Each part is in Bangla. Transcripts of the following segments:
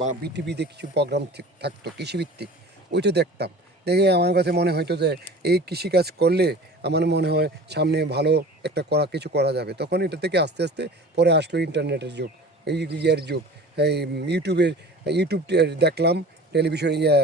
বা বিটিভিতে কিছু প্রোগ্রাম থাকতো, কৃষিভিত্তিক, ওইটা দেখতাম। দেখে আমার কাছে মনে হয়তো যে, এই কৃষিকাজ করলে আমার মনে হয় সামনে ভালো একটা করা, কিছু করা যাবে। তখন এটা থেকে আস্তে আস্তে পরে আসলো ইন্টারনেটের যুগ, এই ইয়ের যুগ। এই ইউটিউবে, ইউটিউব দেখলাম, টেলিভিশন ইয়ে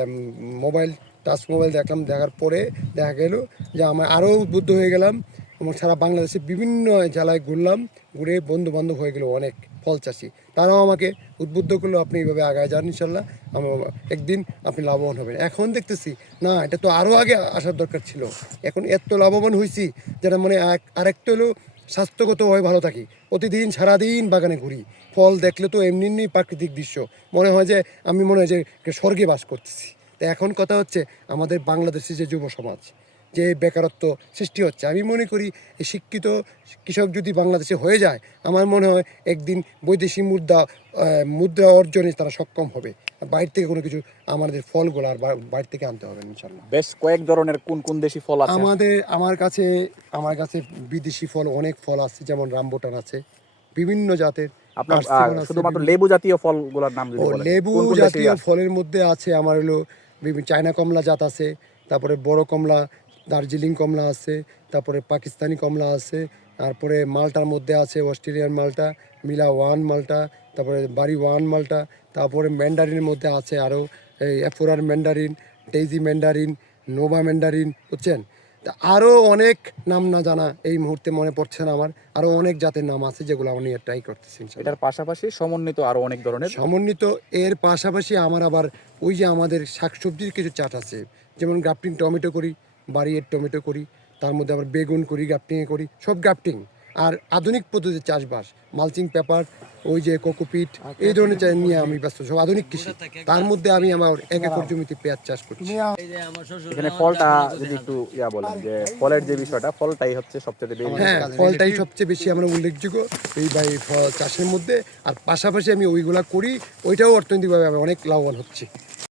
মোবাইল, টাচ মোবাইল দেখলাম, দেখার পরে দেখা গেল যে, আমার আরও উদ্বুদ্ধ হয়ে গেলাম আমার সারা বাংলাদেশে বিভিন্ন জেলায় ঘুরলাম, ঘুরে বন্ধু বান্ধব হয়ে গেলো অনেক। ফল চাষি। তারাও আমাকে উদ্বুদ্ধ করল, আপনি এইভাবে আগায় যান ইনশাল্লাহ। আমার একদিন আপনি লাভবান হবেন। এখন দেখতেছি, না, এটা তো আরও আগে আসার দরকার ছিল। এখন এত লাভবান হয়েছি যেটা মানে আরেকটা হলো স্বাস্থ্যগতভাবে ভালো থাকি। প্রতিদিন, সারাদিন বাগানে ঘুরি। ফল দেখলে তো এমনি এমনি প্রাকৃতিক দৃশ্য। মনে হয় যে, আমি মনে হয় যে স্বর্গে বাস করতেছি। তো এখন কথা হচ্ছে, আমাদের বাংলাদেশের যে যুব সমাজ যে বেকারত্ব সৃষ্টি হচ্ছে। আমি মনে করি এই শিক্ষিত কৃষক যদি বাংলাদেশে হয়ে যায় আমার মনে হয় একদিন বৈদেশিক মুদ্রা মুদ্রা অর্জনে তারা সক্ষম হবে। বাইরে থেকে কোনো কিছু আমাদের ফলগুলো আর বাইরে থেকে আনতে হবে ইনশাল্লাহ বেশ কয়েক ধরনের কোন কোন দেশি ফল আছে? আমাদের আমার কাছে আমার কাছে বিদেশি ফল অনেক ফল আছে যেমন রামবোটান আছে বিভিন্ন জাতের আপনার শুধুমাত্র লেবু জাতীয় ফলগুলোর নাম যদি বলেন লেবু জাতীয় ফলের মধ্যে আছে আমার হলো চায়না কমলা জাত আছে তারপরে বড় কমলা দার্জিলিং কমলা আছে তারপরে পাকিস্তানি কমলা আছে তারপরে মালটার মধ্যে আছে অস্ট্রেলিয়ান মালটা মিলা ওয়ান মালটা তারপরে বাড়ি ওয়ান মালটা তারপরে ম্যান্ডারিনের মধ্যে আছে আরও এই Afourer mandarin Daisy mandarin Nova mandarin বুঝছেন? তা আরও অনেক নাম না জানা এই মুহূর্তে মনে পড়ছে না আমার আরও অনেক জাতের নাম আছে যেগুলো আমি ট্রাই করতেছি এটার পাশাপাশি সমন্বিত আরও অনেক ধরনের? সমন্বিত এর পাশাপাশি আমার আবার ওই যে আমাদের শাকসবজির কিছু চাট আছে যেমন গ্রাফটিং টমেটো করি বাড়ির টমেটো করি তার মধ্যে আবার বেগুন করি গ্রাফটিং করি সব গ্রাফটিং আর আধুনিক পদ্ধতিতে চাষবাস মালচিং পেপার ওই যে কোকোপিট এই ধরনের চাষ নিয়ে আমি ব্যস্ত সব আধুনিক কৃষি। তার মধ্যে আমি আমার এক একর জমিতে পেঁয়াজ চাষ করছি। এখানে ফলটা যদি একটু ইয়া বলেন যে ফলের যে বিষয়টা ফলটাই হচ্ছে সবচেয়ে বেশি হ্যাঁ ফলটাই সবচেয়ে বেশি আমরা উল্লেখযোগ্য এই বাই ফল চাষের মধ্যে। আর পাশাপাশি আমি ওইগুলা করি ওইটাও অর্থনৈতিকভাবে আমি অনেক লাভবান হচ্ছি।